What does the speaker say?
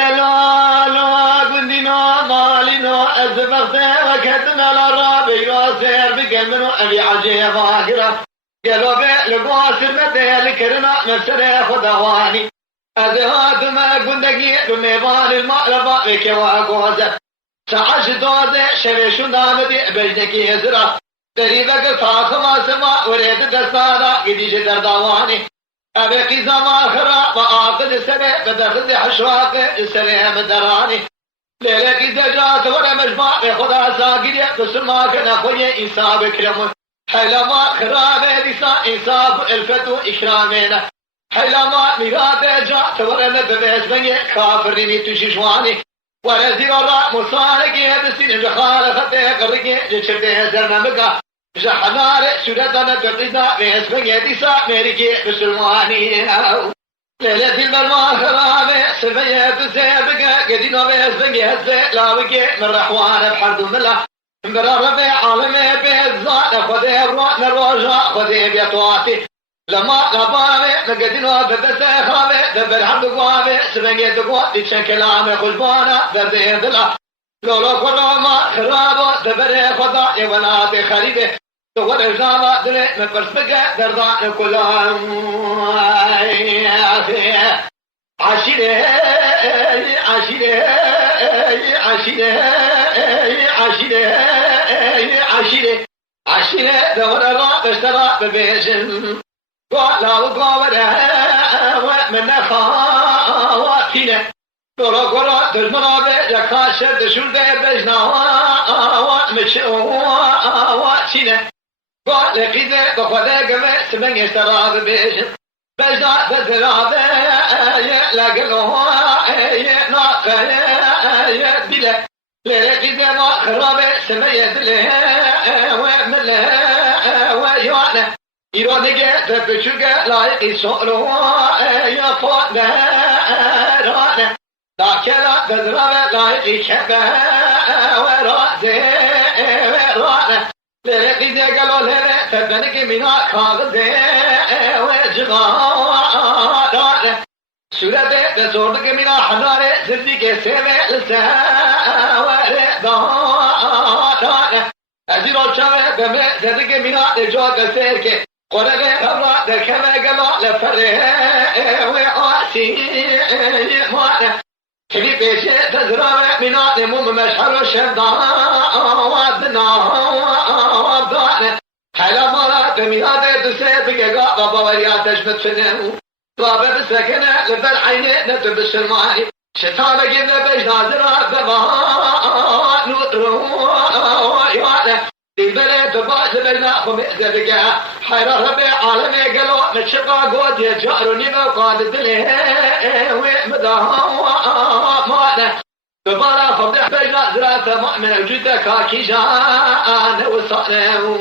دلالو قندنا مالنا أزبغت وكتنا لرابي راسير بقمنو أبي عجيب آخرة قالوا بلقواسر مدى لكرنا مسر خدواني أذهات ما قندقي لميبان الماء لبابك وأقوزة سعش دوزة شويشون دامدي بجنكي يزرع قريبك فاخما سما وريد دستانا قديش دردواني أبي قيزا ماخرة وآقد سنة بدخل حشواق السلام دراني ليلة قيزا جات ورا مجمع خدا ساقية بسماك نخوية إنساب كرم حيلا ماخرة بيدسا إنساب الفتو إكرامينا حيلا ما ميرات جات ورا نببس بني كافريني تشيشواني ورزي ورا مصارقية بسين بخالفتة قرقية جشرده زرنمكا جحنار سورتنا تقيدا باسمك يديسا ميريكي بسلماني ليلة المرماخرة بسفية بسيبك قدينا باسمك يهزي لاوكي من رحوان بحرد ملا مبرر بعالمي بهزان خذي بروان الرجاء خذي بيطواتي لما غبامي مقدينا ببسي خرابي دبر حمد قوامي سفنك يدقواتي تشن كلامي خجبانا بردي دلا لولو كرما خرابو دبر خدا يولاتي خريبي تقول الجامعة دلي من فرسبك دردان كلهم عشيرة عشيرة عشيرة عشيرة عشيرة عشيرة دور الراب اشترى ببيشن ولا وقوة ومن خواتينه دورا قرا دجمرا بجكاشر دشولده بجنا ومشواتينه لقيده بخده قمه سمن يشترى ببيشن بجنا بزرابه لقلوه ناقه بله لقيده ما خرابه سمن يدله ومله ويوانه إيرانيكه دبچوكه لايقي سؤلوه يفاده رانه داكلا بدرابه لايقي كبه وراده ورانه لقيده قالوا له تبنك منا كاغده وجغارانه سورته بزورنك منا حناره زردك سيمه لسه وردانه أزيرو شامه بمه زردك منا لجوك سيرك قرقه خبرا دكمه قلا لفره وعاسي مانه كبي بيشه تزرامه منا نموم مشهر شمدان وابنا وابدانه حيلا مالا بمنا دسه بقى باباورياتش متفنه طابه بسكنه لبل عينه نتب السلماني شتابه قبل بجنازره ببا نور يانه البلد باز بينا خميزة بقى حيرة ربي عالمي قالوا متشقى قود يجاروني بقاد دله ومداها مانا ببارا فضح بينا زراته مؤمن وجودك كاكي جان وصانه